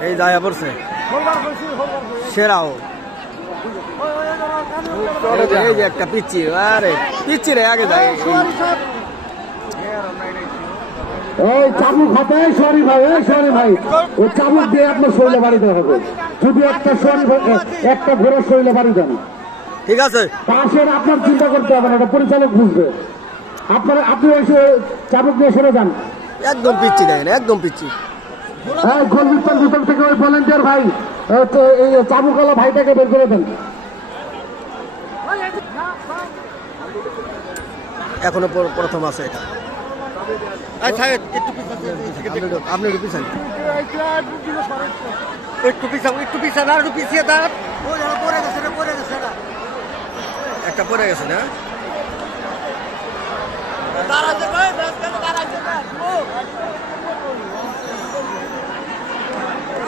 এই দায়া পড়ছে। সেরাও। এই যে- একটা পিচ্ছি আরে পিচ্ছি রে আগে যায় এই চাবুক সরি ভাই সরি ভাই। ওই চাবুক দিয়ে আপনার শরীরে বাড়ি দেওয়া হবে। যদি একটা সরি একটা ঘোড়ার শরীরে বাড়ি দেন। ঠিক আছে। পাশের আপনার চিন্তা করতে হবে না এটা পরিচালক বুঝবে। আপনার আপনি এসে চাবুক নিয়ে সরে যান। একদম পিচ্ছি দেখেন একদম পিচ্ছি হ্যাঁ গোলবিস্তার ভিতর থেকে ওই ভলেন্টিয়ার ভাই এই চাবুকওয়ালা ভাইটাকে বের করে দেন। এখনও প্রথম আছে এটা। আপনি একটু পিছান। একটু পিছা একটু পিছা না একটু পিছিয়ে দাঁড়। একটা পড়ে গেছে না?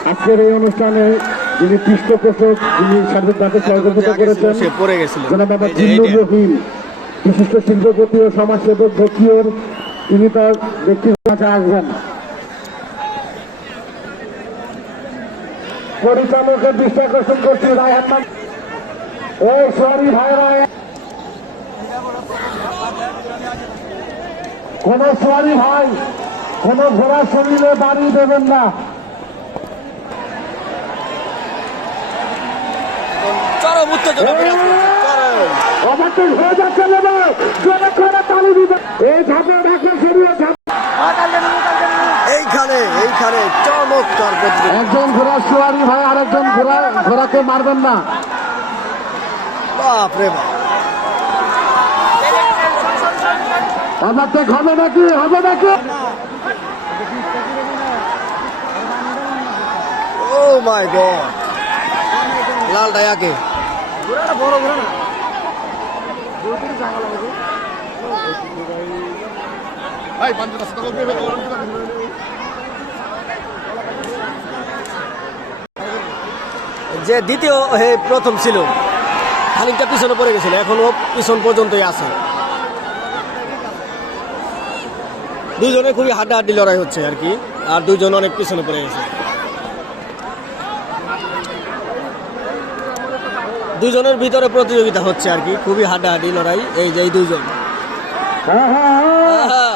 আজকের এই অনুষ্ঠানে যিনি পৃষ্ঠপোষক যিনি সার্বিকভাবে সহযোগিতা করেছেন সে পড়ে গেছিল। জনাব আমার জিল্লুর রহিম বিশিষ্ট শিল্পপতি ও সমাজসেবক ভকিয়র তিনি তার ব্যক্তিগত কাছে আসবেন। পরিচালকের দৃষ্টি আকর্ষণ করছি রায়হান এই সরি ভাই রায় কোন সরি ভাই কোন ঘোড়া শরীরে বাড়ি দেবেন না চরম উত্তেজনা বিরাজ করছে, চরম। অবান্তর হয়ে যাচ্ছে নেবে জোরে করে তালি দিবে এই ঝাঁপে এইখানে এইখানে চমৎকার একজন ঘোড়া সোয়ারি ভাই আরেকজন ঘোড়া ঘোড়াকে মারবেন না। বাপ। বাপ আমার হবে নাকি হবে নাকি? ও মাই গড লাল ডায়াকে যে দ্বিতীয় হে প্রথম ছিল খানিকটা পিছনে পড়ে গেছিল এখনও পিছন পর্যন্তই আছে। দুজনে খুবই হাড্ডাহাড্ডি লড়াই হচ্ছে আর কি আর দুজন অনেক পিছনে পড়ে গেছে। দুজনের ভিতরে প্রতিযোগিতা হচ্ছে আর কি। খুবই হাড্ডাহাড্ডি লড়াই এই যে এই দুজন। হ্যাঁ হ্যাঁ হ্যাঁ।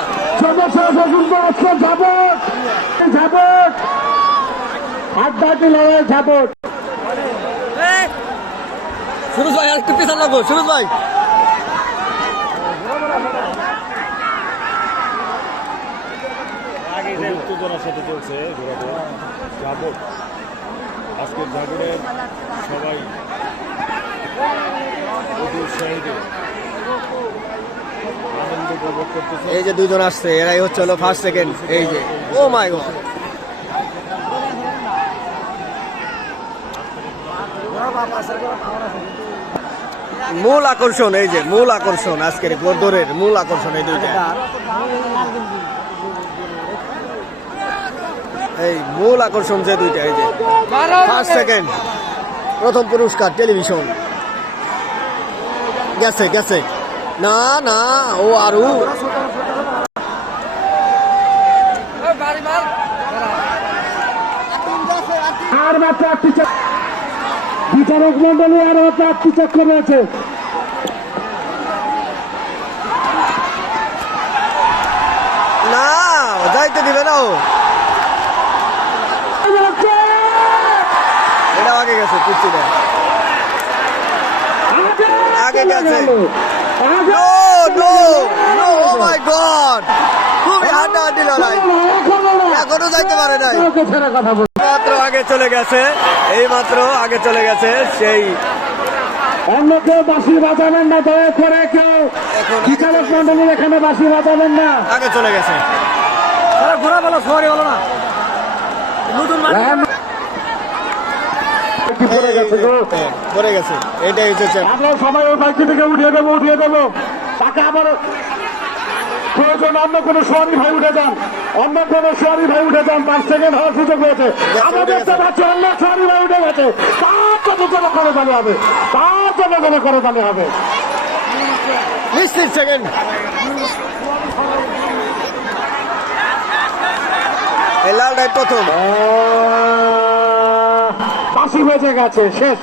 সুরজ ভাই আর একটু পিছন লাগবো সুরজ ভাই। উত্তেজনার সাথে চলছে ঘোরাটা জাবট আজকের জাগরের সবাই এই যে দুজন আসছে, এরাই হচ্ছে হলো ফার্স্ট সেকেন্ড এই যে। ও মাই গড মূল আকর্ষণ, এই যে মূল আকর্ষণ আজকের দৌড়ের মূল আকর্ষণ এই দুইটা। এই মূল আকর্ষণ যে দুইটা, এই যে। ফার্স্ট সেকেন্ড প্রথম পুরস্কার টেলিভিশন গেছে গেছে। না না ও আরু। আর মাত্র আটটি চক্র বিচারক মন্ডলী আর মাত্র আটটি চক্র রয়েছে। না যাইতে দিবে না ও। এটা আগে গেছে কুচি দেয় আগে গেছে। No no no oh my god খুবই হাড্ডাহাড্ডি লড়াই। এখনও যাইতে পারে নাই। মাত্র আগে চলে গেছে। এই মাত্র আগে চলে গেছে সেই অন্য কেউ বাঁশি বাজাবেন না দয়া করে কেউ। বিচারক মন্ডলীর এখানে বাঁশি বাজাবেন না। আগে চলে গেছে। ঘোরা বলো সরি বলো না। নতুন কি পড়ে গেছে গো? পড়ে গেছে। হচ্ছে আমরা সবাই ওই বাইকটি থেকে উঠিয়ে দেবো উঠিয়ে দেবো। তাকে আবার প্রয়োজন অন্য কোনো সোয়ারি ভাই উঠে যান। অন্য কোনো সোয়ারি ভাই উঠে যান পাঁচ সেকেন্ড হওয়ার সুযোগ রয়েছে। আমরা দেখতে পাচ্ছি অন্য সোয়ারি ভাই উঠে গেছে। তার জন্য করে তালে হবে। তার জন্য করে তালে হবে। নিশ্চিত সেকেন্ড লালটাই প্রথম। ও বাসি বেজে গেছে শেষ।